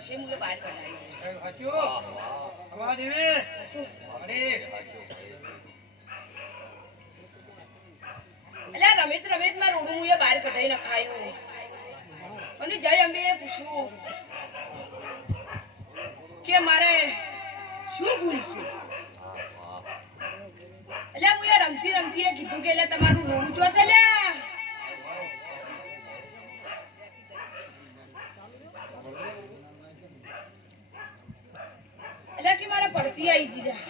વર્ષે મુએ બહાર કઢાવી હાચો અમા દેવી અરે અલ્યા રમેશ માં રોડું મુએ બહાર કઢાઈ નખાયું અને જય અંબે પૂછ્યું કે મારે શું ભૂલ છે અલ્યા મુએ રમતી રમતી કીધું કે તમારું રોડું જોશે લ્યા અલ્યા કે મારે પડતી આવી જીરા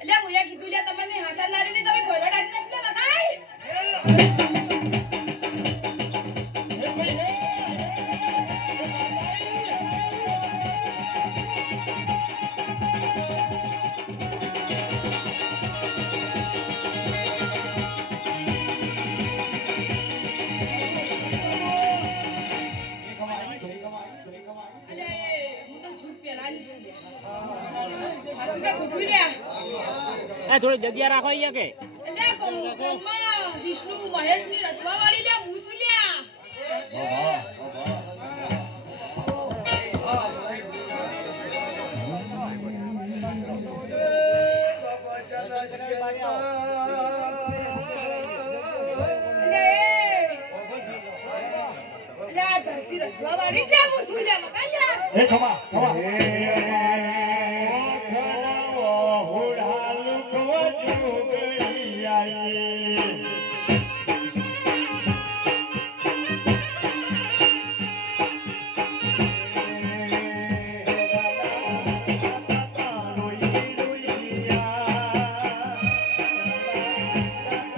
અલ્યા મુએ કીધું લ્યા તમને હાસા નારીને તમે ભોયડાડી નથી લગાઈ થોડી જગ્યા રાખો અહીંયા કે વિષ્ણુ મહેશ ની રસવા વાળી લે મુસુલ્યા ધરતી રસવા વાળી લે મુસુલ્યા મકાયા એ ખમા ખમા હોડા લુકવા જો ગઈ આઈ